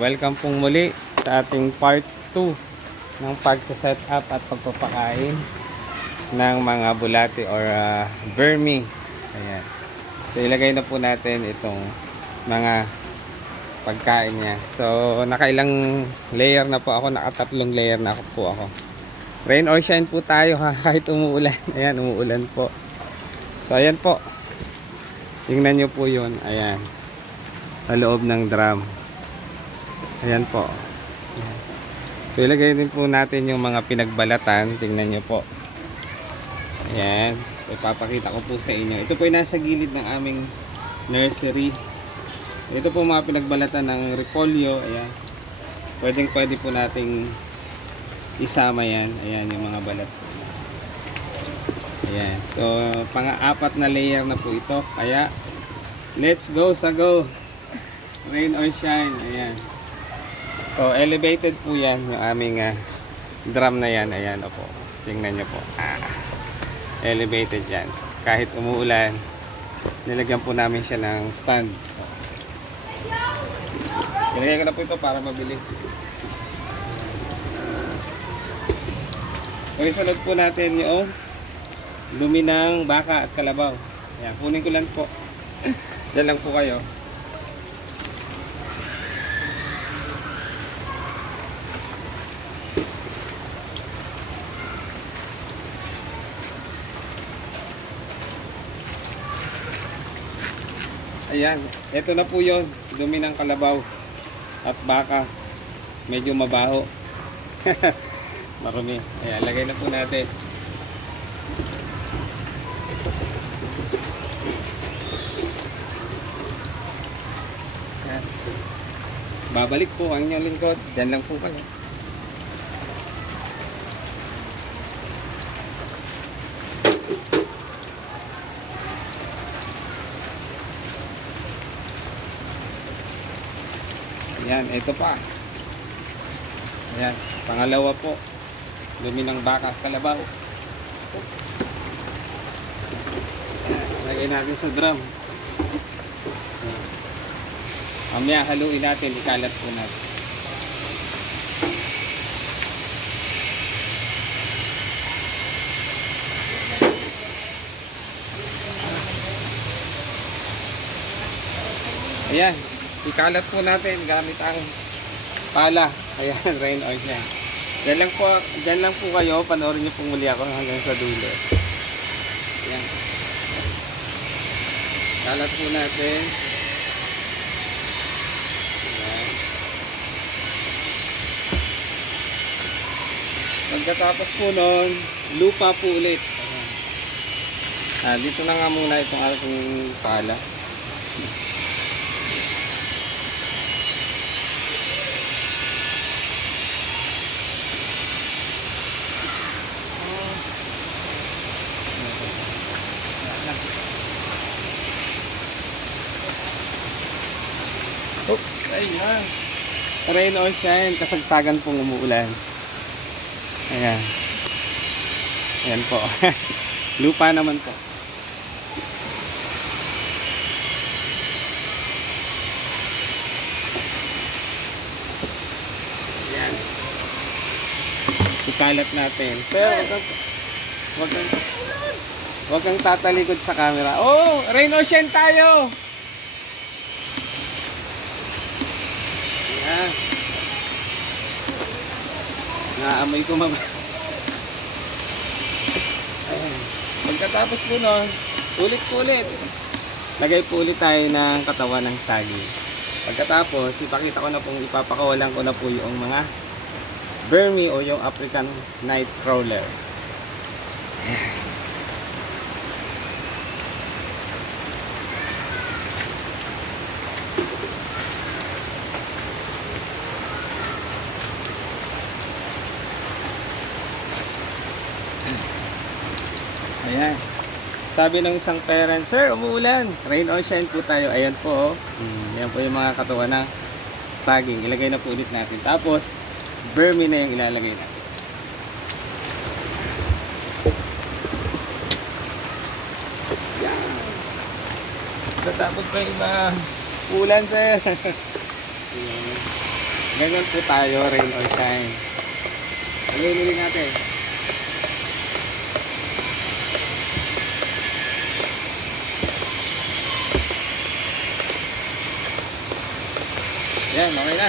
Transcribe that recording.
Welcome pong muli sa ating part 2 ng pagsa-set up at pagpapakain ng mga bulati or vermi. Ayan. So ilagay na po natin itong mga pagkain niya. So nakailang layer na po ako, nakatatlong layer na po ako. Rain or shine po tayo ha, kahit umuulan. Ayan, umuulan po. So ayan po. Tingnan nyo po yun. Ayan. Sa loob ng drum. Ayan po. Ayan. So ilagay din po natin yung mga pinagbalatan. Tingnan nyo po. Ayan. So ipapakita ko po sa inyo. Ito po yung nasa gilid ng aming nursery. Ito po mga pinagbalatan ng repolyo. Ayan. Pwede po nating isama yan. Ayan yung mga balat. Ayan. So pang-apat na layer na po ito. Kaya let's go sa go. Rain or shine. Ayan. So elevated po yan yung aming drum na yan. Ayan po. Tingnan nyo po. Elevated yan. Kahit umuulan, nilagyan po namin siya ng stand. So, ilagay ko na po ito para mabilis. So isunod po natin yung lumi ng baka at kalabaw. Ayan. Kunin ko lang po. Diyan lang po kayo. Ayan, ito na po yun. Dumi ng kalabaw at baka. Medyo mabaho. Marumi. Ayan, lagay na po natin. Ayan. Babalik po ang inyong lingkod. Diyan lang po kayo. Ayan, ito pa. Ayan, pangalawa po. Dumi ng baka, kalabaw. Oops. Ayan, lagay natin sa drum. Ayan. Mamaya haluin natin, ikalat po natin. Ayan. Ikalat po natin gamit ang pala. Ayan, rain or shine. Diyan lang po kayo. Panoorin niyo po muli ako hanggang sa dulo. Ayan. Ikalat po natin. Ayan. Pagkatapos po nun, lupa po ulit. Ayan. Dito na nga muna itong ating pala. Oops, ayan. Rain or shine, kasagsagan pong umuulan. Ayan. Ayan po. Lupa naman po. Ayan. Ikalat natin. Pero, wag kang tatalikod sa camera. Oh, rain or shine tayo! Ayan. Naamoy ko Ayan. Pagkatapos po nun, ulit-ulit. Lagay po ulit tayo ng katawan ng saging. Pagkatapos, ipakita ko na pong ipapakawalan ko na po yung mga vermi o yung African night crawler. Ayan. Sabi ng isang parent, sir, umuulan. Rain or shine po tayo. Ayan po. Ayan po yung mga katawan ng saging. Ilagay na po ulit natin. Tapos, vermi na yung ilalagay natin. Yan. Tatapos pa yung mga ulan, sir. Ganyan po tayo, rain or shine. Ililili natin. Yan, okay na.